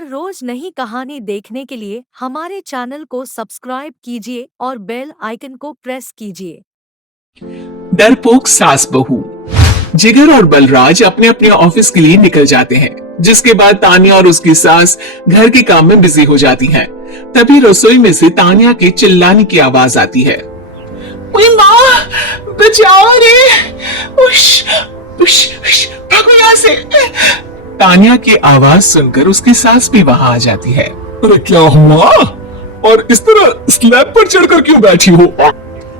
हर रोज नई कहानी देखने के लिए हमारे चैनल को सब्सक्राइब कीजिए और बेल आइकन को प्रेस कीजिए। डरपोक सास बहू। जिगर और बलराज अपने अपने ऑफिस के लिए निकल जाते हैं, जिसके बाद तानिया और उसकी सास घर के काम में बिजी हो जाती हैं। तभी रसोई में से तानिया के चिल्लाने की आवाज आती है। माँ, बचाओ रे! उश, उश, उश, भागो यहाँ से! तानिया की आवाज सुनकर उसकी सास भी वहां आ जाती है। अरे क्या हुआ? और इस तरह स्लैब पर चढ़कर क्यों बैठी हो?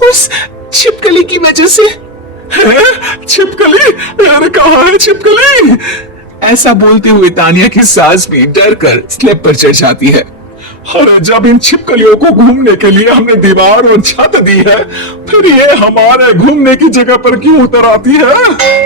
उस छिपकली की वजह से। है? छिपकली? अरे कहाँ है छिपकली? ऐसा बोलते हुए तानिया की सास भी डर कर स्लैब पर चढ़ जाती है। अरे जब इन छिपकलियों को घूमने के लिए हमने दीवार और छत दी है, फिर ये हमारे घूमने की जगह पर क्यों उतर आती है?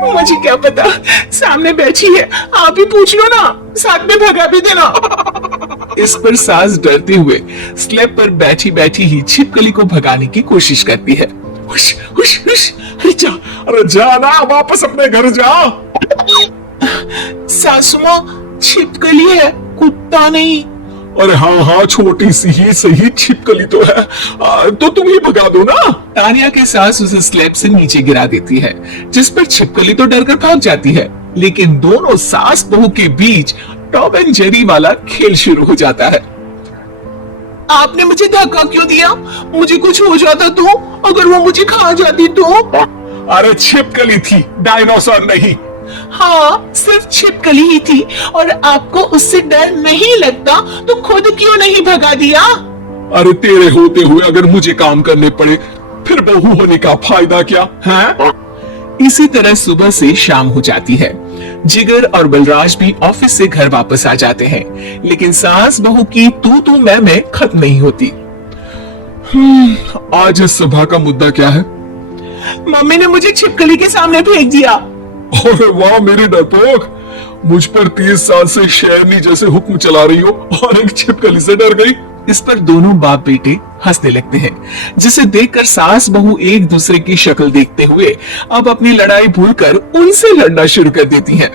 मुझे क्या पता, सामने बैठी है, आप ही पूछ लो ना, साथ में भगा भी देना। इस पर सास डरते हुए स्लैब पर बैठी बैठी ही छिपकली को भगाने की कोशिश करती है। हुश, हुश, हुश, अरे जा ना, वापस अपने घर जा। सासू माँ, छिपकली है, कुत्ता नहीं। अरे हाँ, छोटी सी ही सही छिपकली तो है, तो तुम ही भगा दो ना। तानिया की सास उसे स्लैब से नीचे गिरा देती है, जिस पर छिपकली तो डरकर भाग जाती है, लेकिन दोनों सास बहू के बीच टॉम एंड जेरी वाला खेल शुरू हो जाता है। आपने मुझे धक्का क्यों दिया? मुझे कुछ हो जाता तो? अगर वो मुझे खा जाती तो? अरे छिपकली थी, डायनासोर नहीं। हाँ, सिर्फ छिपकली ही थी, और आपको उससे डर नहीं लगता तो खुद क्यों नहीं भगा दिया? अरे तेरे होते हुए अगर मुझे काम करने पड़े, फिर बहू होने का फायदा क्या है? इसी तरह सुबह से शाम हो जाती है। जिगर और बलराज भी ऑफिस से घर वापस आ जाते हैं, लेकिन सास बहू की तू मैं खत्म नहीं होती। आज इस सभा का मुद्दा क्या है? मम्मी ने मुझे छिपकली के सामने फेंक दिया। अरे वाह मेरी डरपोक, मुझ पर 30 साल से शेरनी जैसे हुक्म चला रही हो और एक छिपकली से डर गई। इस पर दोनों बाप बेटे हंसने लगते हैं, जिसे देखकर सास बहू एक दूसरे की शक्ल देखते हुए अब अपनी लड़ाई भूलकर उनसे लड़ना शुरू कर देती हैं।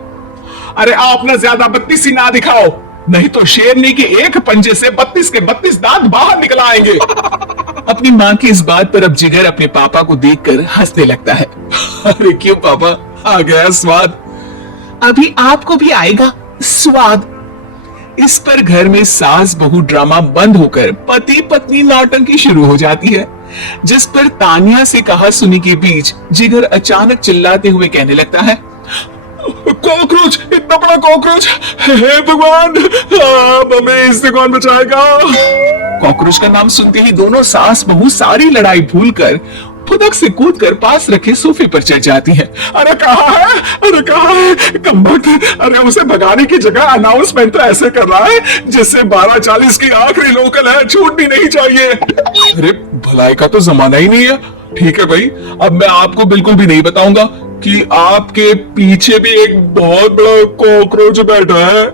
अरे आप ना ज्यादा बत्तीसी ना दिखाओ, नहीं तो शेरनी के एक पंजे से 32 के 32 दांत बाहर निकल आएंगे। अपनी माँ की इस बात पर अब जिगर अपने पापा को देखकर हंसने लगता है। अरे क्यों पापा, आ गया स्वाद? अभी आपको भी आएगा स्वाद। इस पर घर में सास बहू ड्रामा बंद होकर पति पत्नी नौटंकी शुरू हो जाती है, जिस पर तानिया से कहा सुनी के बीच जिगर अचानक चिल्लाते हुए कहने लगता है। कॉकरोच, इतना बड़ा कॉकरोच! हे भगवान, हमें इससे कौन बचाएगा? कॉकरोच का नाम सुनते ही दोनों सास बहू सारी लड़ाई भूलकर फुदक से कूदकर पास रखे सोफे पर चढ़ जाती हैं। अरे कहाँ है? अरे कहाँ है? कमबख्त! अरे उसे भगाने की जगह अनाउंसमेंट तो ऐसे कर रहा है जिससे 12:40 की आखिरी लोकल है, छूटनी नहीं चाहिए। अरे भलाई का तो जमाना ही नहीं है। ठीक है भाई, अब मैं आपको बिल्कुल भी नहीं बताऊंगा कि आपके पीछे भी एक बहुत बड़ा कॉकरोच बैठा है।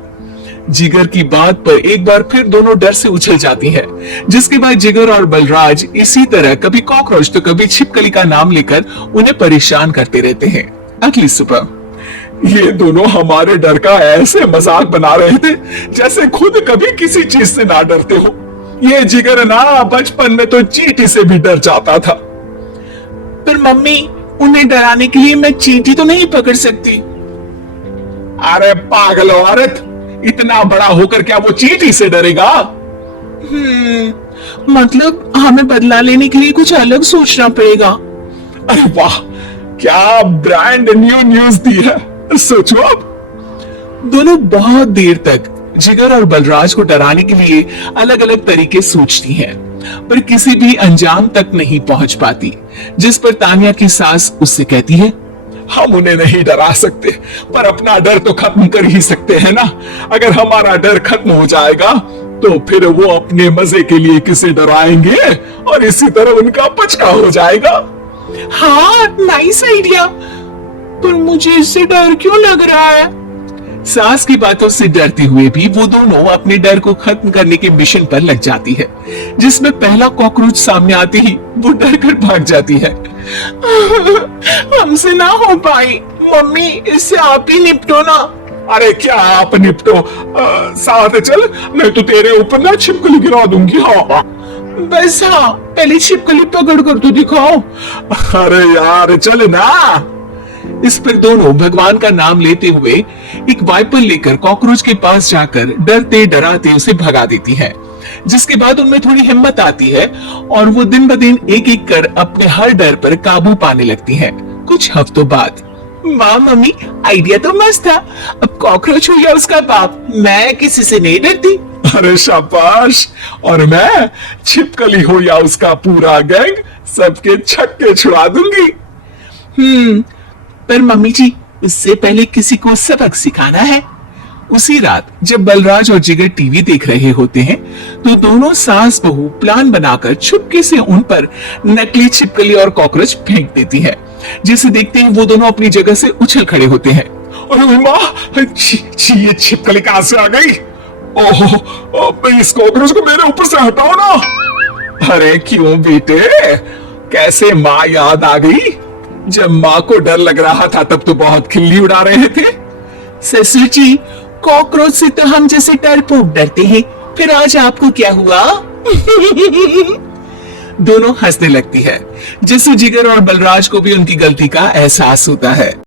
जिगर की बात पर एक बार फिर दोनों डर से उछल जाती हैं, जिसके बाद जिगर और बलराज इसी तरह कभी कॉकरोच तो कभी छिपकली का नाम लेकर उन्हें परेशान करते रहते हैं। अगली सुबह ये दोनों हमारे डर का ऐसे मजाक बना रहे थे जैसे खुद कभी किसी चीज से ना डरते हो। ये जिगर ना बचपन में तो चींटी से भी डर जाता था। पर मम्मी, उन्हें डराने के लिए मैं चींटी तो नहीं पकड़ सकती। अरे पागल औरत, इतना बड़ा होकर क्या वो चींटी से डरेगा? मतलब हमें बदला लेने के लिए कुछ अलग सोचना पड़ेगा। अरे वाह, क्या ब्रांड न्यू न्यूज दी है। सोचो अब। दोनों बहुत देर तक जिगर और बलराज को डराने के लिए अलग अलग तरीके सोचती हैं, पर किसी भी अंजाम तक नहीं पहुंच पाती, जिस पर तानिया की सास उससे कहती है। हम उन्हें नहीं डरा सकते, पर अपना डर तो खत्म कर ही सकते हैं ना। अगर हमारा डर खत्म हो जाएगा तो फिर वो अपने मजे के लिए किसे डराएंगे और इसी तरह उनका पचका हो जाएगा। हाँ, नाइस आइडिया, पर मुझे इससे डर क्यों लग रहा है? सास की बातों से डरते हुए भी वो दोनों अपने डर को खत्म करने के मिशन पर लग जाती है, जिसमें पहला कॉकरोच सामने आते ही वो डर कर भाग जाती है। हमसे ना हो पाई, मम्मी इससे आप ही निपटो ना। अरे क्या आप निपटो, साथ चल, नहीं तो तेरे ऊपर ना छिपकली गिरा दूंगी। हाँ बस हाँ, पहले छिपकली पकड़ कर तो दिखाओ। अरे यार चल ना। इस पर दोनों भगवान का नाम लेते हुए एक वाइपर लेकर कॉकरोच के पास जाकर डरते डराते उसे भगा देती है, जिसके बाद उनमें थोड़ी हिम्मत आती है और वो दिन ब दिन एक एक कर अपने हर डर पर काबू पाने लगती है। कुछ हफ्तों बाद, वाह मम्मी, आइडिया तो मस्त था। अब कॉकरोच हो या उसका बाप, मैं किसी से नहीं डरती। अरे शाबाश। और मैं छिपकली हो या उसका पूरा गैंग, सबके छक्के छुड़ा दूंगी। पर मम्मी जी, इससे पहले किसी को सबक सिखाना है। उसी रात जब बलराज और जिगर टीवी देख रहे होते हैं तो दोनों सास बहू प्लान बनाकर छुपके से उन पर नकली छिपकली और कॉकरोच फेंक देती है, जिसे देखते ही वो दोनों अपनी जगह से उछल खड़े होते हैं। अरे माँ, ये छिपकली कहां से आ गई? ओह, इस कॉकरोच को मेरे ऊपर से हटाओ ना। अरे क्यों बेटे, कैसे माँ याद आ गई? जब माँ को डर लग रहा था तब तो बहुत खिल्ली उड़ा रहे थे। ससुर जी, कॉकरोच से तो हम जैसे डरपोक डरते हैं, फिर आज आपको क्या हुआ? दोनों हंसने लगती है, जिससे जिगर और बलराज को भी उनकी गलती का एहसास होता है।